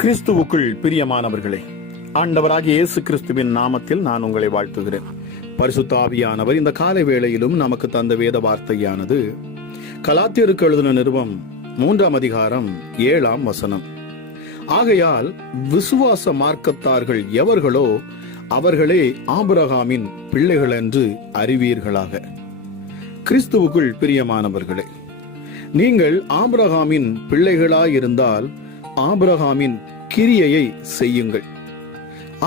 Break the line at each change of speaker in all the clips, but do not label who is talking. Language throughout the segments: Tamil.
கிறிஸ்துவுக்குள் பிரியமானவர்களே ஆண்டவராகிய இயேசு கிறிஸ்துவின் நாமத்தில் நான் உங்களை வாழ்த்துகிறேன் பரிசுத்தாவியானவர் இந்த காலை வேளையிலும் நமக்கு தந்த வேத வார்த்தையானது கலாத்தியருக்கு எழுதின நிறுவம் மூன்றாம் அதிகாரம் ஏழாம் வசனம் ஆகையால் விசுவாச மார்க்கத்தார்கள் எவர்களோ அவர்களே ஆபரகாமின் பிள்ளைகள் என்று அறிவீர்களாக கிறிஸ்துவுக்குள் பிரியமானவர்களே நீங்கள் ஆபிரகாமின் பிள்ளைகளாயிருந்தால் இருந்தால் ஆபிரகாமின் கிரியையை செய்யுங்கள்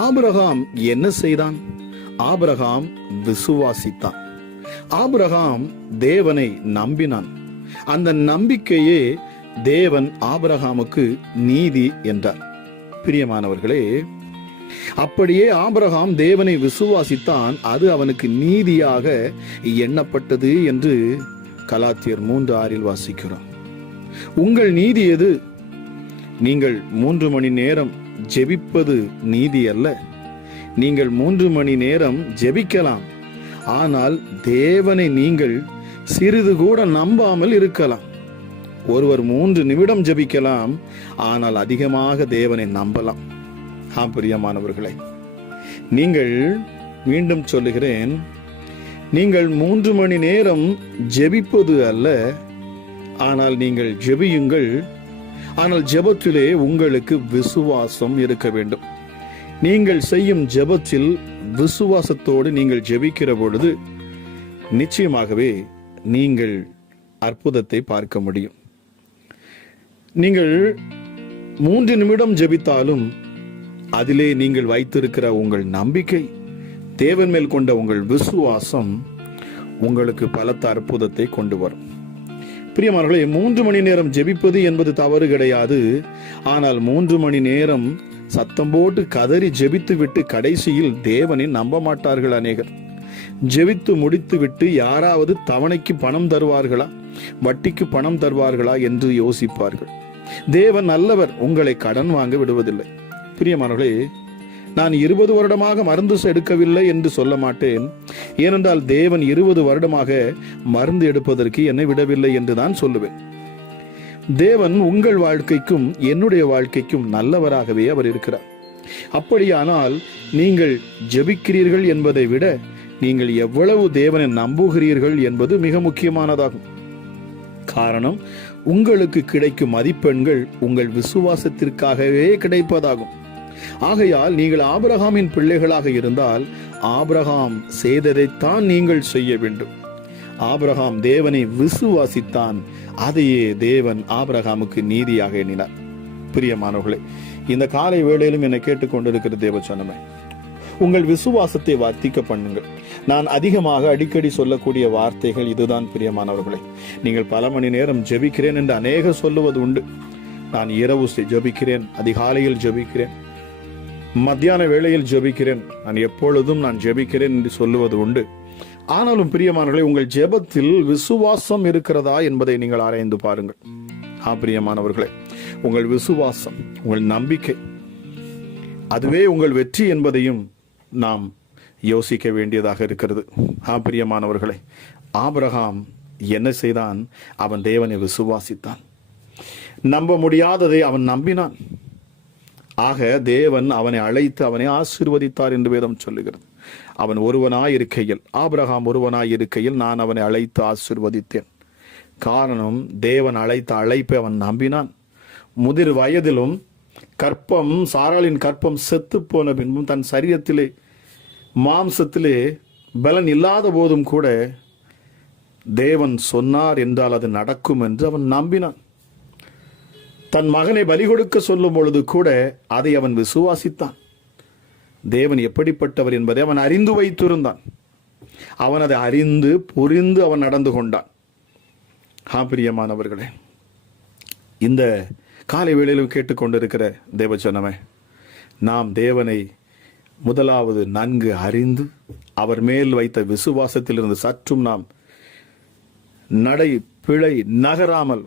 ஆபிரகாம் என்ன செய்தான் ஆபிரகாம் விசுவாசித்தான் ஆபிரகாம் தேவனை நம்பினான் அந்த நம்பிக்கையே தேவன் ஆபிரகாமுக்கு நீதி என்றார் பிரியமானவர்களே அப்படியே ஆபிரகாம் தேவனை விசுவாசித்தான் அது அவனுக்கு நீதியாக எண்ணப்பட்டது என்று கலாத்தியர் மூன்று ஆறில் வாசிக்கிறோம் உங்கள் நீதி எது நீங்கள் மூன்று மணி நேரம் ஜெபிப்பது நீதி அல்ல நீங்கள் மூன்று மணி நேரம் ஜெபிக்கலாம் ஆனால் தேவனை நீங்கள் சிறிது கூட நம்பாமல் இருக்கலாம் ஒருவர் மூன்று நிமிடம் ஜபிக்கலாம் ஆனால் அதிகமாக தேவனை நம்பலாம் ஆ பிரியமானவர்களே நீங்கள் மீண்டும் சொல்லுகிறேன் நீங்கள் மூன்று மணி நேரம் ஜெபிப்பது அல்ல ஆனால் நீங்கள் ஜெபியுங்கள் ஆனால் ஜெபத்திலே உங்களுக்கு விசுவாசம் இருக்க வேண்டும் நீங்கள் செய்யும் ஜெபத்தில் விசுவாசத்தோடு நீங்கள் ஜெபிக்கிற பொழுது நிச்சயமாகவே நீங்கள் அற்புதத்தை பார்க்க முடியும் நீங்கள் மூன்று நிமிடம் ஜெபித்தாலும் அதிலே நீங்கள் வைத்திருக்கிற உங்கள் நம்பிக்கை தேவன் மேல் கொண்ட உங்கள் விசுவாசம் உங்களுக்கு பலத்த அற்புதத்தை கொண்டு வரும் பிரியமார்களே மூன்று மணி நேரம் ஜெபிப்பது என்பது தவறு கிடையாது ஆனால் மூன்று மணி நேரம் சத்தம் போட்டு கதறி ஜெபித்து விட்டு கடைசியில் தேவனை நம்ப மாட்டார்கள் அநேகர் ஜெபித்து முடித்து விட்டு யாராவது தவணைக்கு பணம் தருவார்களா வட்டிக்கு பணம் தருவார்களா என்று யோசிப்பார்கள் தேவன் நல்லவர் உங்களை கடன் வாங்க விடுவதில்லை பிரியமானவர்களே நான் இருபது வருடமாக மருந்து எடுக்கவில்லை என்று சொல்ல மாட்டேன் ஏனென்றால் தேவன் இருபது வருடமாக மருந்து எடுப்பதற்கு என்னை விடவில்லை என்று தான் சொல்லுவேன் தேவன் உங்கள் வாழ்க்கைக்கும் என்னுடைய வாழ்க்கைக்கும் நல்லவராகவே அவர் இருக்கிறார் அப்படியானால் நீங்கள் ஜெபிக்கிறீர்கள் என்பதை விட நீங்கள் எவ்வளவு தேவனை நம்புகிறீர்கள் என்பது மிக முக்கியமானதாகும் காரணம் உங்களுக்கு கிடைக்கும் மதிப்பெண்கள் உங்கள் விசுவாசத்திற்காகவே கிடைப்பதாகும் ஆகையால் நீங்கள் ஆபிரகாமின் பிள்ளைகளாக இருந்தால் ஆபிரகாம் செய்ததைத்தான் நீங்கள் செய்ய வேண்டும் ஆபிரகாம் தேவனை விசுவாசித்தான் அதையே தேவன் ஆபிரகாமுக்கு நீதியாக எண்ணினார் பிரியமானவர்களே இந்த காலை வேளையிலும் என்னை கேட்டுக்கொண்டிருக்கிற தேவ சொன்னமே உங்கள் விசுவாசத்தை வர்த்திக்க பண்ணுங்கள் நான் அதிகமாக அடிக்கடி சொல்லக்கூடிய வார்த்தைகள் இதுதான் பிரியமானவர்களே நீங்கள் பல மணி நேரம் ஜெபிக்கிறேன் என்று அநேக சொல்லுவது உண்டு நான் இரவு ஜெபிக்கிறேன் அதிகாலையில் ஜெபிக்கிறேன் மத்தியான வேளையில் ஜெபிக்கிறேன் நான் எப்பொழுதும் நான் ஜெபிக்கிறேன் என்று சொல்லுவது உண்டு ஆனாலும் பிரியமானவர்களே உங்கள் ஜெபத்தில் விசுவாசம் இருக்கிறதா என்பதை நீங்கள் ஆராய்ந்து பாருங்கள் ஆ பிரியமானவர்களே உங்கள் விசுவாசம் உங்கள் நம்பிக்கை அதுவே உங்கள் வெற்றி என்பதையும் நாம் யோசிக்க வேண்டியதாக இருக்கிறது ஆ பிரியமானவர்களே ஆபிரகாம் என்ன செய்தான் அவன் தேவனை விசுவாசித்தான் நம்ப முடியாததை அவன் நம்பினான் ஆக தேவன் அவனை அழைத்து அவனை ஆசீர்வதித்தார் என்று வேதம் சொல்லுகிறது அவன் ஒருவனாய் இருக்கையில் ஆபிரகாம் ஒருவனாய் இருக்கையில் நான் அவனை அழைத்து ஆசிர்வதித்தேன் காரணம் தேவன் அழைத்த அழைப்பை அவன் நம்பினான் முதிர் வயதிலும் கற்பம் சாராளின் கற்பம் செத்து போன பின்பும் தன் சரீரத்திலே மாம்சத்திலே பலன் இல்லாத போதும் கூட தேவன் சொன்னார் என்றால் அது நடக்கும் என்று அவன் நம்பினான் தன் மகனை பலி கொடுக்க சொல்லும் பொழுது கூட அதை அவன் விசுவாசித்தான் தேவன் எப்படிப்பட்டவர் என்பதை அவன் அறிந்து வைத்திருந்தான் அவன் அதை அறிந்து புரிந்து அவன் நடந்து கொண்டான் ஹா பிரியமானவர்களே இந்த காலை வேளையிலும் கேட்டுக்கொண்டிருக்கிற தேவச்சனமே நாம் தேவனை முதலாவது நன்கு அறிந்து அவர் மேல் வைத்த விசுவாசத்திலிருந்து சற்றும் நாம் நடை பிழை நகராமல்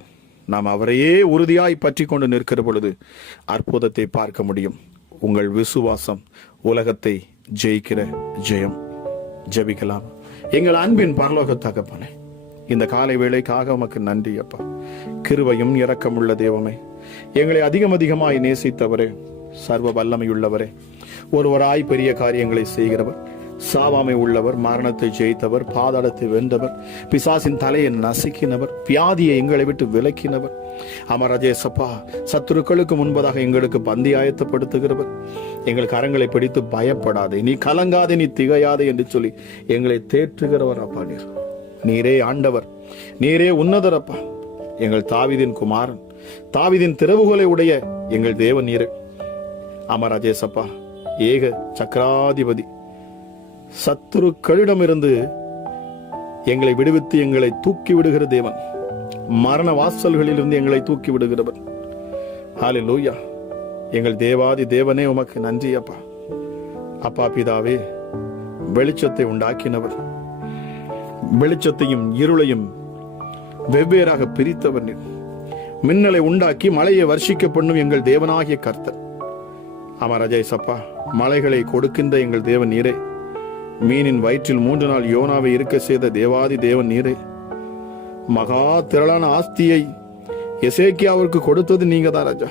நாம் அவரையே உறுதியாய் பற்றி கொண்டு நிற்கிற பொழுது அற்புதத்தை பார்க்க முடியும் உங்கள் விசுவாசம் உலகத்தை ஜெயிக்கிற ஜெயம் ஜபிக்கலாம் எங்கள் அன்பின் பரலோக தகப்பனே இந்த காலை வேளைக்காக உமக்கு நன்றி அப்பா கிருவையும் இரக்கமுள்ள தெய்வமே எங்களை அதிகம் அதிகமாய் நேசித்தவரே சர்வ வல்லமையுள்ளவரே ஒருவராய் பெரிய காரியங்களை செய்கிறவர் சாவாமை உள்ளவர் மரணத்தை ஜெயித்தவர் பாதாளத்தை வென்றவர் பிசாசின் தலையை நசுக்கினவர் வியாதியை எங்களை விட்டு விலக்கினவர் சப்பா சத்துருக்களுக்கு முன்பதாக எங்களுக்கு பந்தி ஆயத்தப்படுத்துகிறவர் எங்கள் கரங்களை பிடித்து பயப்படாதே நீ கலங்காதே நீ திகையாதே என்று சொல்லி எங்களை தேற்றுகிறவர் அப்பா நீர் நீரே ஆண்டவர் நீரே உன்னதர் அப்பா எங்கள் தாவிதின் குமாரன் தாவிதின் திறவுகளை உடைய எங்கள் தேவன் நீரே அமரஜேசப்பா ஏக சக்கராதிபதி சத்துருக்களிடமிருந்து எங்களை விடுவித்து எங்களை தூக்கி விடுகிற தேவன் மரண வாசல்களிலிருந்து எங்களை தூக்கி விடுகிறவர் ஆலி லூயா எங்கள் தேவாதி தேவனே உமக்கு நன்றி அப்பா அப்பா பிதாவே வெளிச்சத்தை உண்டாக்கினவர் வெளிச்சத்தையும் இருளையும் வெவ்வேறாக பிரித்தவர் மின்னலை உண்டாக்கி மலையை வர்ஷிக்க பண்ணும் எங்கள் தேவனாகிய கர்த்தர் சப்பா மலைகளை கொடுக்கின்ற எங்கள் தேவன் நீரே மீனின் வயிற்றில் மூன்று நாள் யோனாவை இருக்க செய்த தேவாதி தேவன் நீரே மகா திரளான ஆஸ்தியை எசேக்கியாவிற்கு கொடுத்தது நீங்க தான் ராஜா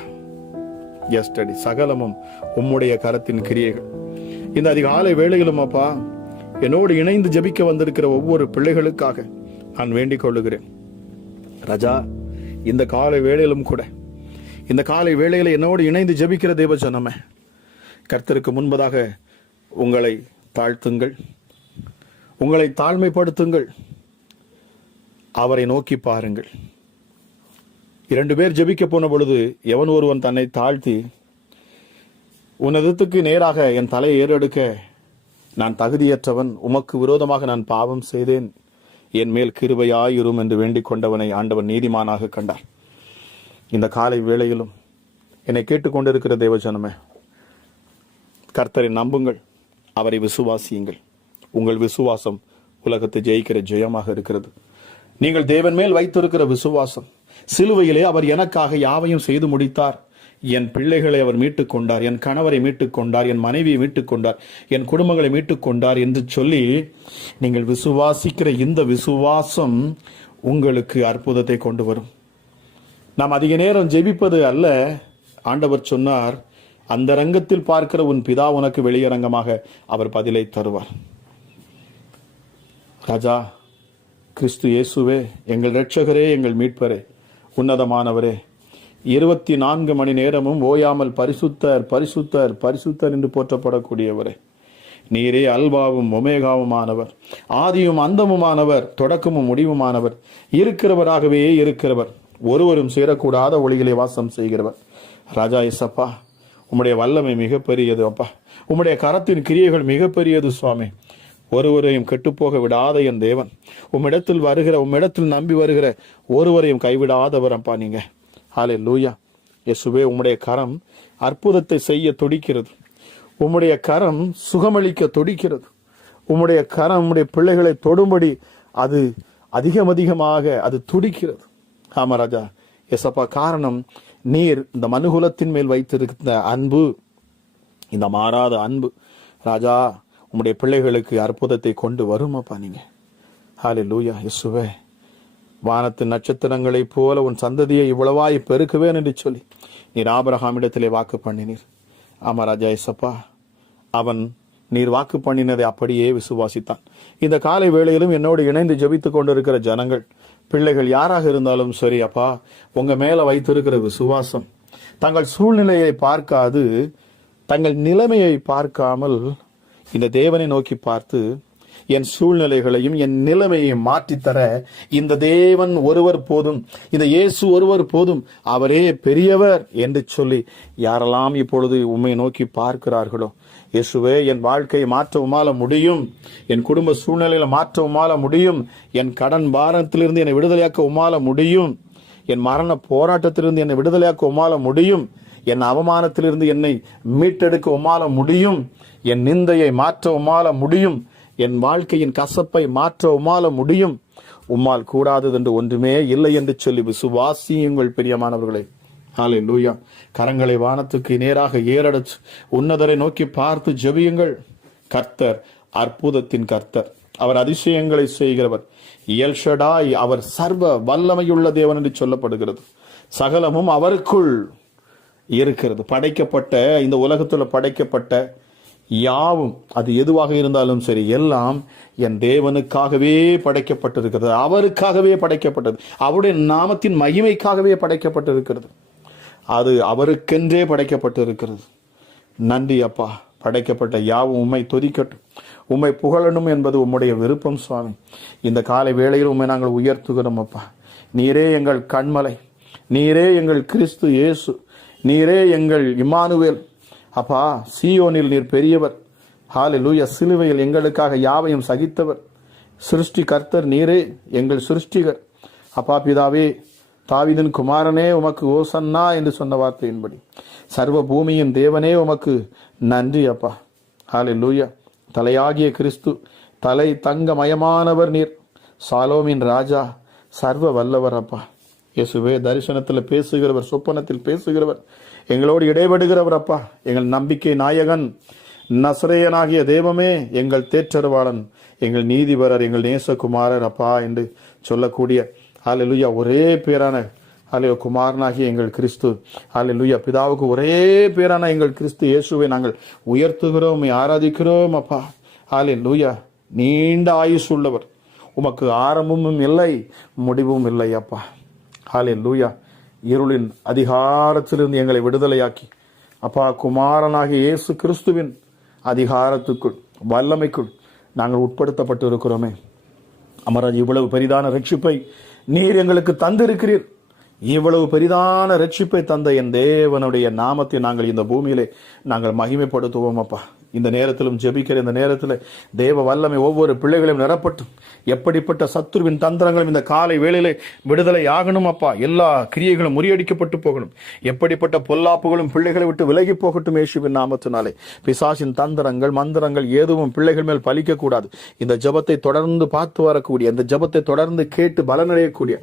எஸ்டடி சகலமும் உம்முடைய கரத்தின் கிரியைகள் இந்த அதிகாலை வேலைகளும் அப்பா என்னோடு இணைந்து ஜபிக்க வந்திருக்கிற ஒவ்வொரு பிள்ளைகளுக்காக நான் வேண்டிக் கொள்ளுகிறேன் ராஜா இந்த காலை வேலையிலும் கூட இந்த காலை வேளையில் என்னோடு இணைந்து ஜபிக்கிற தேவ ஜனமே கர்த்தருக்கு முன்பதாக உங்களை தாழ்த்துங்கள் உங்களை தாழ்மைப்படுத்துங்கள் அவரை நோக்கி பாருங்கள் இரண்டு பேர் ஜபிக்க போன பொழுது எவன் ஒருவன் தன்னை தாழ்த்தி உன்னதத்துக்கு நேராக என் தலையை ஏறெடுக்க நான் தகுதியற்றவன் உமக்கு விரோதமாக நான் பாவம் செய்தேன் என் மேல் கிருபையாயிரும் என்று வேண்டிக் கொண்டவனை ஆண்டவன் நீதிமானாக கண்டார் இந்த காலை வேளையிலும் என்னை கேட்டுக்கொண்டிருக்கிற தேவஜனமே கர்த்தரை நம்புங்கள் அவரை விசுவாசியுங்கள் உங்கள் விசுவாசம் உலகத்தை ஜெயிக்கிற ஜெயமாக இருக்கிறது நீங்கள் தேவன் மேல் வைத்திருக்கிற விசுவாசம் சிலுவையிலே அவர் எனக்காக யாவையும் செய்து முடித்தார் என் பிள்ளைகளை அவர் மீட்டுக் கொண்டார் என் கணவரை மீட்டுக் கொண்டார் என் மனைவியை மீட்டுக் கொண்டார் என் குடும்பங்களை மீட்டுக் கொண்டார் என்று சொல்லி நீங்கள் விசுவாசிக்கிற இந்த விசுவாசம் உங்களுக்கு அற்புதத்தை கொண்டு வரும் நாம் அதிக நேரம் ஜெபிப்பது அல்ல ஆண்டவர் சொன்னார் அந்த ரங்கத்தில் பார்க்கிற உன் பிதா உனக்கு வெளியரங்கமாக அவர் பதிலை தருவார் ராஜா கிறிஸ்து இயேசுவே எங்கள் ரட்சகரே எங்கள் மீட்பரே உன்னதமானவரே இருபத்தி நான்கு மணி நேரமும் ஓயாமல் பரிசுத்தர் பரிசுத்தர் பரிசுத்தர் என்று போற்றப்படக்கூடியவரே நீரே ஒமேகாவும் ஒமேகாவுமானவர் ஆதியும் அந்தமுமானவர் தொடக்கமும் முடிவுமானவர் இருக்கிறவராகவே இருக்கிறவர் ஒருவரும் சேரக்கூடாத ஒளிகளை வாசம் செய்கிறவர் ராஜா இசப்பா உம்முடைய வல்லமை மிகப்பெரியது அப்பா உம்முடைய கரத்தின் கிரியைகள் மிகப்பெரியது சுவாமி ஒருவரையும் கெட்டுப்போக விடாத என் தேவன் உம்மிடத்தில் வருகிற உம்மிடத்தில் நம்பி வருகிற ஒருவரையும் கைவிடாதவரப்பா நீங்க ஆலே லூயா எசுவே உம்முடைய கரம் அற்புதத்தை செய்ய துடிக்கிறது உம்முடைய கரம் சுகமளிக்க துடிக்கிறது உம்முடைய கரம் உம்முடைய பிள்ளைகளை தொடும்படி அது அதிகம் அதிகமாக அது துடிக்கிறது ஆமா ராஜா எஸ்அப்பா காரணம் நீர் இந்த மனுகுலத்தின் மேல் வைத்திருக்கிற அன்பு இந்த மாறாத அன்பு ராஜா உங்களுடைய பிள்ளைகளுக்கு அற்புதத்தை கொண்டு வருமாப்பா நீங்க ஹாலே லூயா இசுவே வானத்து நட்சத்திரங்களைப் போல உன் சந்ததியை இவ்வளவாய் பெருக்குவேன் என்று சொல்லி நீர் இடத்திலே வாக்கு பண்ணினீர் ஆமா ராஜா இசப்பா அவன் நீர் வாக்கு பண்ணினதை அப்படியே விசுவாசித்தான் இந்த காலை வேளையிலும் என்னோடு இணைந்து ஜபித்துக் கொண்டிருக்கிற ஜனங்கள் பிள்ளைகள் யாராக இருந்தாலும் சரி அப்பா உங்கள் மேலே வைத்திருக்கிற விசுவாசம் தங்கள் சூழ்நிலையை பார்க்காது தங்கள் நிலைமையை பார்க்காமல் இந்த தேவனை நோக்கி பார்த்து என் சூழ்நிலைகளையும் என் நிலைமையையும் மாற்றித்தர இந்த தேவன் ஒருவர் போதும் இந்த இயேசு ஒருவர் போதும் அவரே பெரியவர் என்று சொல்லி யாரெல்லாம் இப்பொழுது உண்மை நோக்கி பார்க்கிறார்களோ இயேசுவே என் வாழ்க்கையை மாற்ற உமால முடியும் என் குடும்ப சூழ்நிலையில மாற்ற உமால முடியும் என் கடன் பாரத்திலிருந்து என்னை விடுதலையாக்க உமால முடியும் என் மரண போராட்டத்திலிருந்து என்னை விடுதலையாக்க உமால முடியும் என் அவமானத்திலிருந்து என்னை மீட்டெடுக்க உமால முடியும் என் நிந்தையை மாற்ற உமால முடியும் என் வாழ்க்கையின் கசப்பை மாற்ற உமால முடியும் உம்மால் கூடாதது என்று ஒன்றுமே இல்லை என்று சொல்லி விசுவாசியுங்கள் பிரியமானவர்களை ஹாலே லூயா கரங்களை வானத்துக்கு நேராக ஏறடைச்சு உன்னதரை நோக்கி பார்த்து ஜெபியுங்கள் கர்த்தர் அற்புதத்தின் கர்த்தர் அவர் அதிசயங்களை செய்கிறவர் இயல்ஷடாய் அவர் சர்வ வல்லமையுள்ள தேவன் என்று சொல்லப்படுகிறது சகலமும் அவருக்குள் இருக்கிறது படைக்கப்பட்ட இந்த உலகத்தில் படைக்கப்பட்ட யாவும் அது எதுவாக இருந்தாலும் சரி எல்லாம் என் தேவனுக்காகவே படைக்கப்பட்டிருக்கிறது அவருக்காகவே படைக்கப்பட்டது அவருடைய நாமத்தின் மகிமைக்காகவே படைக்கப்பட்டிருக்கிறது அது அவருக்கென்றே படைக்கப்பட்டிருக்கிறது நன்றி அப்பா படைக்கப்பட்ட யாவும் உம்மை தொதிக்கட்டும் உம்மை புகழணும் என்பது உம்முடைய விருப்பம் சுவாமி இந்த காலை வேளையில் உண்மை நாங்கள் உயர்த்துகிறோம் அப்பா நீரே எங்கள் கண்மலை நீரே எங்கள் கிறிஸ்து இயேசு நீரே எங்கள் இமானுவேல் அப்பா சியோனில் நீர் பெரியவர் ஹாலில் லூய சிலுவையில் எங்களுக்காக யாவையும் சகித்தவர் சிருஷ்டி கர்த்தர் நீரே எங்கள் சிருஷ்டிகர் அப்பா பிதாவே தாவிதன் குமாரனே உமக்கு ஓசன்னா என்று சொன்ன வார்த்தையின்படி சர்வ பூமியின் தேவனே உமக்கு நன்றி அப்பா ஹாலே லூயா தலையாகிய கிறிஸ்து தலை தங்கமயமானவர் நீர் சாலோமின் ராஜா சர்வ வல்லவர் அப்பா இயேசுவே தரிசனத்தில் பேசுகிறவர் சொப்பனத்தில் பேசுகிறவர் எங்களோடு இடைபடுகிறவர் அப்பா எங்கள் நம்பிக்கை நாயகன் நசரேயனாகிய தெய்வமே எங்கள் தேற்றருவாளன் எங்கள் நீதிபரர் எங்கள் நேசகுமாரர் அப்பா என்று சொல்லக்கூடிய ஹாலெலுயா ஒரே பேரான அலையோ குமாரனாகி எங்கள் கிறிஸ்து லுய்யா பிதாவுக்கு ஒரே பேரான எங்கள் கிறிஸ்து இயேசுவை நாங்கள் உயர்த்துகிறோம் ஆராதிக்கிறோம் அப்பா ஆலே லூயா நீண்ட ஆயுஸ் உள்ளவர் உமக்கு ஆரம்பமும் இல்லை முடிவும் இல்லை அப்பா ஹாலே லூயா இருளின் அதிகாரத்திலிருந்து எங்களை விடுதலையாக்கி அப்பா குமாரனாகி இயேசு கிறிஸ்துவின் அதிகாரத்துக்குள் வல்லமைக்குள் நாங்கள் உட்படுத்தப்பட்டு இருக்கிறோமே அமராஜ் இவ்வளவு பெரிதான ரட்சிப்பை நீர் எங்களுக்கு தந்திருக்கிறீர் இவ்வளவு பெரிதான ரட்சிப்பை தந்த என் தேவனுடைய நாமத்தை நாங்கள் இந்த பூமியிலே நாங்கள் மகிமைப்படுத்துவோம் அப்பா இந்த நேரத்திலும் ஜெபிக்கிற இந்த நேரத்தில் தேவ வல்லமை ஒவ்வொரு பிள்ளைகளையும் நிரப்பட்டும் எப்படிப்பட்ட சத்துருவின் தந்திரங்களும் இந்த காலை வேளையிலே விடுதலை ஆகணும் அப்பா எல்லா கிரியைகளும் முறியடிக்கப்பட்டு போகணும் எப்படிப்பட்ட பொல்லாப்புகளும் பிள்ளைகளை விட்டு விலகி போகட்டும் ஏசுவின் நாமத்தினாலே பிசாசின் தந்திரங்கள் மந்திரங்கள் எதுவும் பிள்ளைகள் மேல் பலிக்கக்கூடாது இந்த ஜபத்தை தொடர்ந்து பார்த்து வரக்கூடிய இந்த ஜபத்தை தொடர்ந்து கேட்டு பலனடையக்கூடிய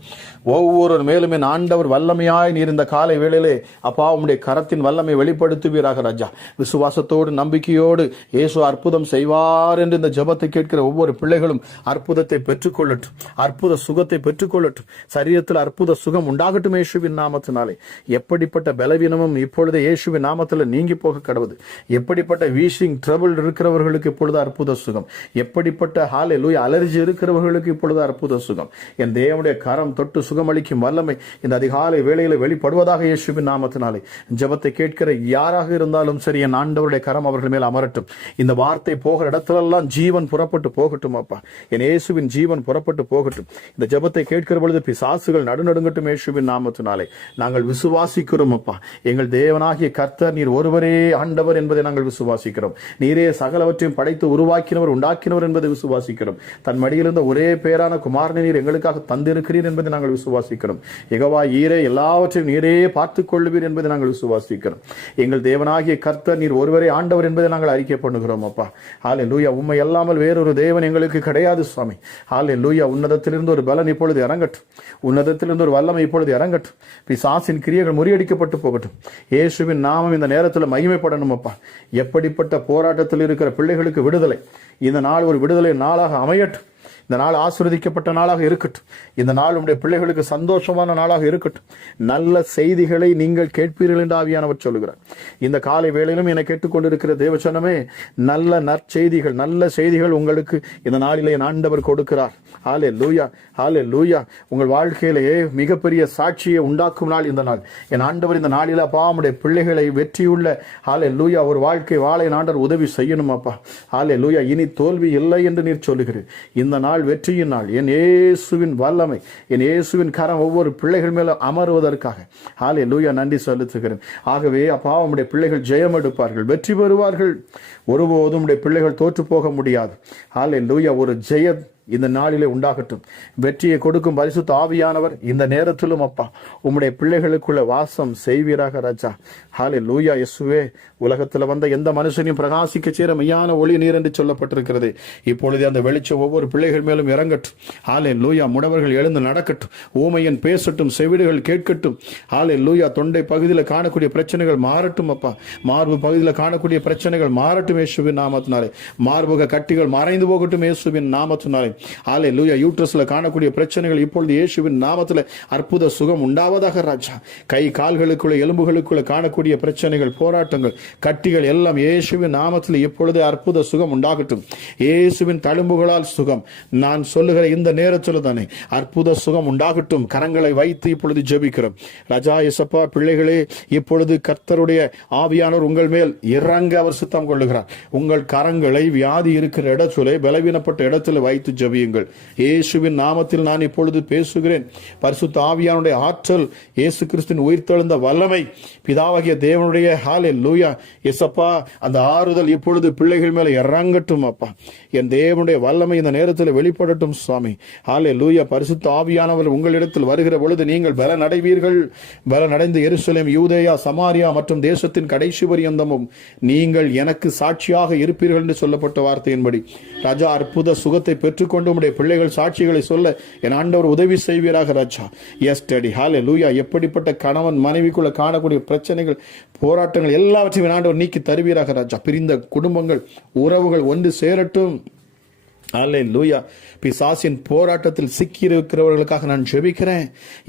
ஒவ்வொரு மேலுமே ஆண்டவர் வல்லமையாய் நீர் இந்த காலை வேளையிலே அப்பா உங்களுடைய கரத்தின் வல்லமை வெளிப்படுத்துவீராக ராஜா விசுவாசத்தோடு நம்பிக்கையோடு நம்பிக்கையோடு இயேசு அற்புதம் செய்வார் என்று இந்த ஜபத்தை கேட்கிற ஒவ்வொரு பிள்ளைகளும் அற்புதத்தை பெற்றுக்கொள்ளட்டும் அற்புத சுகத்தை பெற்றுக்கொள்ளட்டும் சரீரத்தில் அற்புத சுகம் உண்டாகட்டும் இயேசுவின் நாமத்தினாலே எப்படிப்பட்ட பலவீனமும் இப்பொழுது இயேசுவின் நாமத்தில் நீங்கி போக கடவுது எப்படிப்பட்ட வீஷிங் ட்ரபிள் இருக்கிறவர்களுக்கு இப்பொழுது அற்புத சுகம் எப்படிப்பட்ட ஹாலே லூய் அலர்ஜி இருக்கிறவர்களுக்கு இப்பொழுது அற்புத சுகம் என் தேவனுடைய கரம் தொட்டு சுகமளிக்கும் வல்லமை இந்த அதிகாலை வேலையில் வெளிப்படுவதாக இயேசுவின் நாமத்தினாலே ஜபத்தை கேட்கிற யாராக இருந்தாலும் சரி என் ஆண்டவருடைய கரம் அவர்கள் மேல் அமர வரட்டும் இந்த வார்த்தை போகிற இடத்துலெல்லாம் ஜீவன் புறப்பட்டு போகட்டும் அப்பா என் இயேசுவின் ஜீவன் புறப்பட்டு போகட்டும் இந்த ஜபத்தை கேட்கிற பொழுது பிசாசுகள் நடுநடுங்கட்டும் இயேசுவின் நாமத்தினாலே நாங்கள் விசுவாசிக்கிறோம் அப்பா எங்கள் தேவனாகிய கர்த்தர் நீர் ஒருவரே ஆண்டவர் என்பதை நாங்கள் விசுவாசிக்கிறோம் நீரே சகலவற்றையும் படைத்து உருவாக்கினவர் உண்டாக்கினவர் என்பதை விசுவாசிக்கிறோம் தன் மடியிலிருந்த ஒரே பேரான குமாரனை நீர் எங்களுக்காக தந்திருக்கிறீர் என்பதை நாங்கள் விசுவாசிக்கிறோம் எகவா ஈரே எல்லாவற்றையும் நீரே பார்த்துக் கொள்ளுவீர் என்பதை நாங்கள் விசுவாசிக்கிறோம் எங்கள் தேவனாகிய கர்த்தர் நீர் ஒருவரே ஆண்டவர் என்பதை நாங்கள் அறிக்கை பண்ணுகிறோம் அப்பா ஆலை லூயா உண்மை இல்லாமல் வேறொரு தேவன் எங்களுக்கு கிடையாது சுவாமி ஆலை லூயா உன்னதத்திலிருந்து ஒரு பலன் இப்பொழுது இறங்கட்டும் உன்னதத்திலிருந்து ஒரு வல்லமை இப்பொழுது இறங்கட்டும் பிசாசின் கிரியைகள் முறியடிக்கப்பட்டு போகட்டும் இயேசுவின் நாமம் இந்த நேரத்தில் மகிமைப்படணும் அப்பா எப்படிப்பட்ட போராட்டத்தில் இருக்கிற பிள்ளைகளுக்கு விடுதலை இந்த நாள் ஒரு விடுதலை நாளாக அமையட்டும் இந்த நாள் ஆசிர்வதிக்கப்பட்ட நாளாக இருக்கட்டும் இந்த நாள் உங்களுடைய பிள்ளைகளுக்கு சந்தோஷமான நாளாக இருக்கட்டும் நல்ல செய்திகளை நீங்கள் கேட்பீர்கள் என்று ஆவியானவர் சொல்லுகிறார் இந்த காலை வேளையிலும் என கேட்டுக்கொண்டிருக்கிற தேவச்சனமே நல்ல நற்செய்திகள் நல்ல செய்திகள் உங்களுக்கு இந்த நாளிலே ஆண்டவர் கொடுக்கிறார் ஆலே லூயா ஆலே லூயா உங்கள் வாழ்க்கையிலேயே மிகப்பெரிய சாட்சியை உண்டாக்கும் நாள் இந்த நாள் என் ஆண்டவர் இந்த நாளில் அப்பா உடைய பிள்ளைகளை வெற்றியுள்ள ஆலே லூயா ஒரு வாழ்க்கை வாழை ஆண்டவர் உதவி செய்யணுமாப்பா ஆலே லூயா இனி தோல்வி இல்லை என்று நீர் சொல்லுகிறேன் இந்த நாள் நாள் வெற்றியின் நாள் என் இயேசுவின் வல்லமை என் இயேசுவின் கரம் ஒவ்வொரு பிள்ளைகள் மேலும் அமருவதற்காக ஹாலே லூயா நன்றி செலுத்துகிறேன் ஆகவே அப்பா உடைய பிள்ளைகள் ஜெயம் எடுப்பார்கள் வெற்றி பெறுவார்கள் ஒருபோதும் உடைய பிள்ளைகள் தோற்று போக முடியாது ஹாலே லூயா ஒரு ஜெய இந்த நாளிலே உண்டாகட்டும் வெற்றியை கொடுக்கும் பரிசு தாவியானவர் இந்த நேரத்திலும் அப்பா உம்முடைய பிள்ளைகளுக்குள்ள வாசம் செய்வீராக ராஜா ஹாலே லூயா எஸ்வே உலகத்தில் வந்த எந்த மனுஷனையும் பிரகாசிக்க சேர மையான ஒளி நீர் என்று சொல்லப்பட்டிருக்கிறது இப்பொழுது அந்த வெளிச்சம் ஒவ்வொரு பிள்ளைகள் மேலும் இறங்கட்டும் ஹாலே லூயா முடவர்கள் எழுந்து நடக்கட்டும் ஊமையன் பேசட்டும் செவிடுகள் கேட்கட்டும் ஹாலே லூயா தொண்டை பகுதியில் காணக்கூடிய பிரச்சனைகள் மாறட்டும் அப்பா மார்பு பகுதியில் காணக்கூடிய பிரச்சனைகள் மாறட்டும் இயேசுவின் நாமத்தினாலே மார்புக கட்டிகள் மறைந்து போகட்டும் இயேசுவின் நாமத்தினாலே ஆலை லூயா யூட்ரஸில் காணக்கூடிய பிரச்சனைகள் இப்பொழுது இயேசுவின் நாமத்தில் அற்புத சுகம் உண்டாவதாக ராஜா கை கால்களுக்குள்ள எலும்புகளுக்குள்ள காணக்கூடிய பிரச்சனைகள் போராட்டங்கள் கட்டிகள் எல்லாம் இயேசுவின் நாமத்தில் இப்பொழுது அற்புத சுகம் உண்டாகட்டும் இயேசுவின் தழும்புகளால் சுகம் நான் சொல்லுகிற இந்த நேரத்தில் தானே அற்புத சுகம் உண்டாகட்டும் கரங்களை வைத்து இப்பொழுது ஜெபிக்கிறோம் ராஜா எசப்பா பிள்ளைகளே இப்பொழுது கர்த்தருடைய ஆவியானோர் உங்கள் மேல் இறங்க அவர் சுத்தம் கொள்ளுகிறார் உங்கள் கரங்களை வியாதி இருக்கிற இடத்துல பலவீனப்பட்ட இடத்துல வைத்து ஜபியுங்கள் இயேசுவின் நாமத்தில் நான் இப்பொழுது பேசுகிறேன் பரிசுத்த ஆவியானுடைய ஆற்றல் இயேசு கிறிஸ்துவின் உயிர்த்தெழுந்த வல்லமை பிதாவாகிய தேவனுடைய ஹாலே லூயா எஸ்அப்பா அந்த ஆறுதல் இப்பொழுது பிள்ளைகள் மேலே இறங்கட்டும் அப்பா என் தேவனுடைய வல்லமை இந்த நேரத்தில் வெளிப்படட்டும் சுவாமி ஹாலே லூயா பரிசுத்த ஆவியானவர் உங்களிடத்தில் வருகிற பொழுது நீங்கள் பல நடைவீர்கள் பல அடைந்த எருசலேம் யூதேயா சமாரியா மற்றும் தேசத்தின் கடைசி பரியந்தமும் நீங்கள் எனக்கு சாட்சியாக இருப்பீர்கள் என்று சொல்லப்பட்ட வார்த்தையின்படி ராஜா அற்புத சுகத்தை பெற்றுக் கொண்டு உடைய பிள்ளைகள் சாட்சிகளை சொல்ல என் ஆண்டவர் உதவி செய்வீராக ராஜா எஸ் டடி ஹாலே லூயா எப்படிப்பட்ட கணவன் மனைவிக்குள்ள காணக்கூடிய பிரச்சனைகள் போராட்டங்கள் எல்லாவற்றையும் ஆண்டவர் நீக்கி தருவீராக ராஜா பிரிந்த குடும்பங்கள் உறவுகள் ஒன்று சேரட்டும் ஹாலே லூயா பிசாசின் போராட்டத்தில் சிக்கியிருக்கிறவர்களுக்காக நான் ஜெபிக்கிறேன்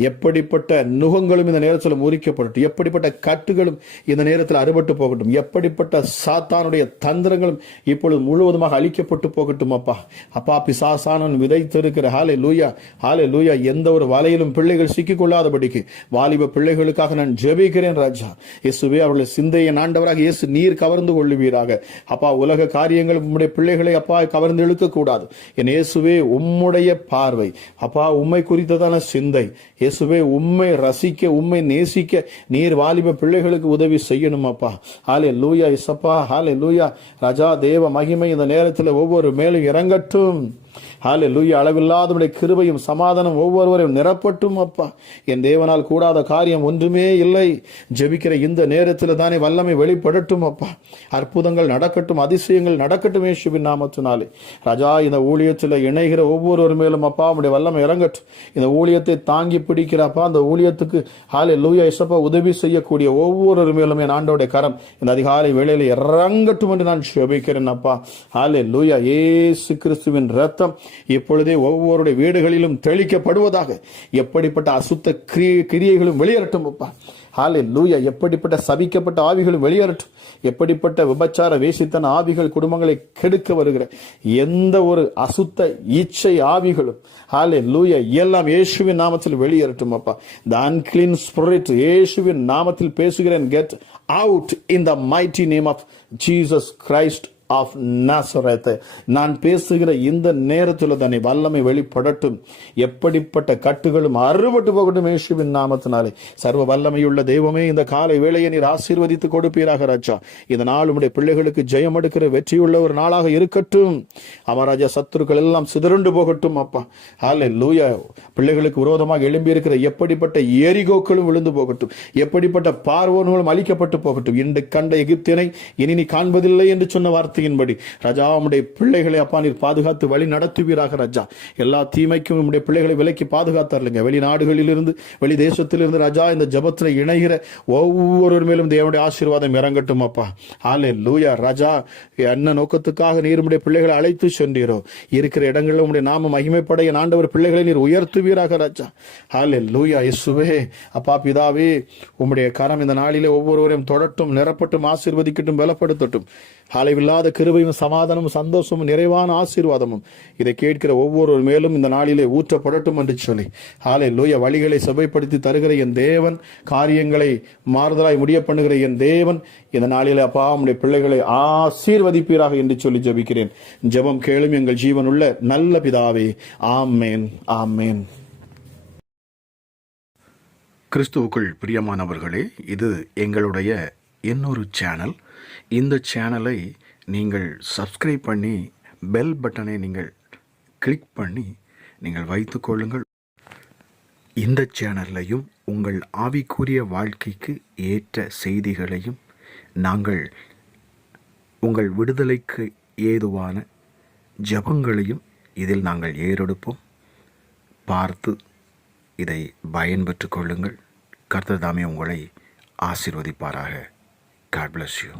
எப்படிப்பட்ட நுகங்களும் இந்த நேரத்தில் முறிக்கப்படட்டும் எப்படிப்பட்ட கட்டுகளும் இந்த நேரத்தில் அறுபட்டு போகட்டும் எப்படிப்பட்ட சாத்தானுடைய தந்திரங்களும் இப்பொழுது முழுவதுமாக அழிக்கப்பட்டு போகட்டும் அப்பா அப்பா பிசாசானன் விதைத்திருக்கிற ஹாலே லூயா ஹாலே லூயா எந்த ஒரு வலையிலும் பிள்ளைகள் சிக்கிக்கொள்ளாதபடிக்கு வாலிப பிள்ளைகளுக்காக நான் ஜெபிக்கிறேன் ராஜா இயேசுவே அவர்களை சிந்தையை நாண்டவராக இயேசு நீர் கவர்ந்து கொள்ளுவீராக அப்பா உலக காரியங்கள் உங்களுடைய பிள்ளைகளை அப்பா கவர்ந்து இழுக்கக்கூடாது என் இயேசுவே உம்முடைய பார்வை அப்பா உண்மை குறித்ததான சிந்தை இயேசுவே உண்மை ரசிக்க உண்மை நேசிக்க நீர் வாலிப பிள்ளைகளுக்கு உதவி செய்யணும் அப்பா ஹாலே லூயா இசப்பா ஹாலே லூயா ரஜா தேவ மகிமை இந்த நேரத்தில் ஒவ்வொரு மேலும் இறங்கட்டும் ஹாலே லூயா அளவில்லாதவனுடைய கிருபையும் சமாதானம் ஒவ்வொருவரையும் நிரப்பட்டும் அப்பா என் தேவனால் கூடாத காரியம் ஒன்றுமே இல்லை ஜெபிக்கிற இந்த நேரத்தில் தானே வல்லமை வெளிப்படட்டும் அப்பா அற்புதங்கள் நடக்கட்டும் அதிசயங்கள் நடக்கட்டும் ஏசுபின் நாமத்தினாலே ராஜா இந்த ஊழியத்தில் இணைகிற ஒவ்வொருவர் மேலும் அப்பா அவனுடைய வல்லமை இறங்கட்டும் இந்த ஊழியத்தை தாங்கி பிடிக்கிறப்பா அந்த ஊழியத்துக்கு ஹாலே லூயா இசப்பா உதவி செய்யக்கூடிய ஒவ்வொரு மேலும் என் ஆண்டோடைய கரம் இந்த அதிகாலை வேளையில் இறங்கட்டும் என்று நான் ஜெபிக்கிறேன் அப்பா ஹாலே லூயா ஏசு கிறிஸ்துவின் ரத்தம் இப்பொழுதே ஒவ்வொருடைய வீடுகளிலும் தெளிக்கப்படுவதாக எப்படிப்பட்ட அசுத்த கிரிய கிரியைகளும் வெளியேறட்டும் அப்பா ஹாலே லூயா எப்படிப்பட்ட சபிக்கப்பட்ட ஆவிகளும் வெளியேறட்டும் எப்படிப்பட்ட விபச்சார வேசித்தன ஆவிகள் குடும்பங்களை கெடுக்க வருகிற எந்த ஒரு அசுத்த இச்சை ஆவிகளும் ஹாலே லூயா எல்லாம் இயேசுவின் நாமத்தில் வெளியேறட்டும் அப்பா த அன்கிளீன் ஸ்பிரிட் இயேசுவின் நாமத்தில் பேசுகிறேன் get out in the mighty name of Jesus Christ of நாசரத்தை நான் பேசுகிற இந்த நேரத்தில் தன்னை வல்லமை வெளிப்படட்டும் எப்படிப்பட்ட கட்டுகளும் அறுபட்டு போகட்டும் இயேசுவின் நாமத்தினாலே சர்வ வல்லமையுள்ள தெய்வமே இந்த காலை வேளையை நீர் ஆசீர்வதித்து கொடுப்பீராக ராஜா இந்த நாள் உடைய பிள்ளைகளுக்கு ஜெயம் எடுக்கிற வெற்றியுள்ள ஒரு நாளாக இருக்கட்டும் அமராஜா சத்துருக்கள் எல்லாம் சிதறண்டு போகட்டும் அப்பா ஹாலே லூயா பிள்ளைகளுக்கு விரோதமாக எழும்பியிருக்கிற எப்படிப்பட்ட ஏரிகோக்களும் விழுந்து போகட்டும் எப்படிப்பட்ட பார்வோன்களும் அழிக்கப்பட்டு போகட்டும் இன்று கண்ட எகிப்தினை இனி நீ காண்பதில்லை என்று சொன்ன வார்த்தை வார்த்தையின்படி ராஜா உம்முடைய பிள்ளைகளை அப்பா நீர் பாதுகாத்து வழி நடத்துவீராக ராஜா எல்லா தீமைக்கும் உம்முடைய பிள்ளைகளை விலைக்கு பாதுகாத்தாருங்க வெளிநாடுகளிலிருந்து வெளி தேசத்திலிருந்து ராஜா இந்த ஜபத்தில் இணைகிற ஒவ்வொருவர் மேலும் தேவனுடைய ஆசீர்வாதம் இறங்கட்டும் அப்பா ஆலே லூயா ராஜா என்ன நோக்கத்துக்காக நீர் உடைய பிள்ளைகளை அழைத்து சென்றீரோ இருக்கிற இடங்களில் உடைய நாம மகிமைப்படைய என் ஆண்டவர் பிள்ளைகளை நீர் உயர்த்துவீராக ராஜா ஆலே லூயா இசுவே அப்பா பிதாவே உம்முடைய கரம் இந்த நாளிலே ஒவ்வொருவரையும் தொடட்டும் நிரப்பட்டும் ஆசீர்வதிக்கட்டும் பலப்படுத்தட்டும் அளவில்லாத அளவில்லாத கிருபையும் சமாதானமும் சந்தோஷமும் நிறைவான ஆசீர்வாதமும் இதை கேட்கிற ஒவ்வொரு மேலும் இந்த நாளிலே ஊற்றப்படட்டும் என்று சொல்லி ஆலை லூய வழிகளை செவ்வைப்படுத்தி தருகிற என் தேவன் காரியங்களை மாறுதலாய் முடிய பண்ணுகிற என் தேவன் இந்த நாளிலே அப்பா உடைய பிள்ளைகளை ஆசீர்வதிப்பீராக என்று சொல்லி ஜபிக்கிறேன் ஜபம் கேளும் எங்கள் ஜீவனுள்ள நல்ல பிதாவே ஆமேன் ஆமேன்
கிறிஸ்துவுக்குள் பிரியமானவர்களே இது எங்களுடைய இன்னொரு சேனல் இந்த சேனலை நீங்கள் சப்ஸ்கிரைப் பண்ணி பெல் பட்டனை நீங்கள் கிளிக் பண்ணி நீங்கள் வைத்து கொள்ளுங்கள் இந்த சேனல்லையும் உங்கள் ஆவிக்குரிய வாழ்க்கைக்கு ஏற்ற செய்திகளையும் நாங்கள் உங்கள் விடுதலைக்கு ஏதுவான ஜபங்களையும் இதில் நாங்கள் ஏறெடுப்போம் பார்த்து இதை பயன்பெற்று கொள்ளுங்கள் கர்த்தர் தாமே உங்களை ஆசிர்வதிப்பாராக காட் பிளஸ் யூ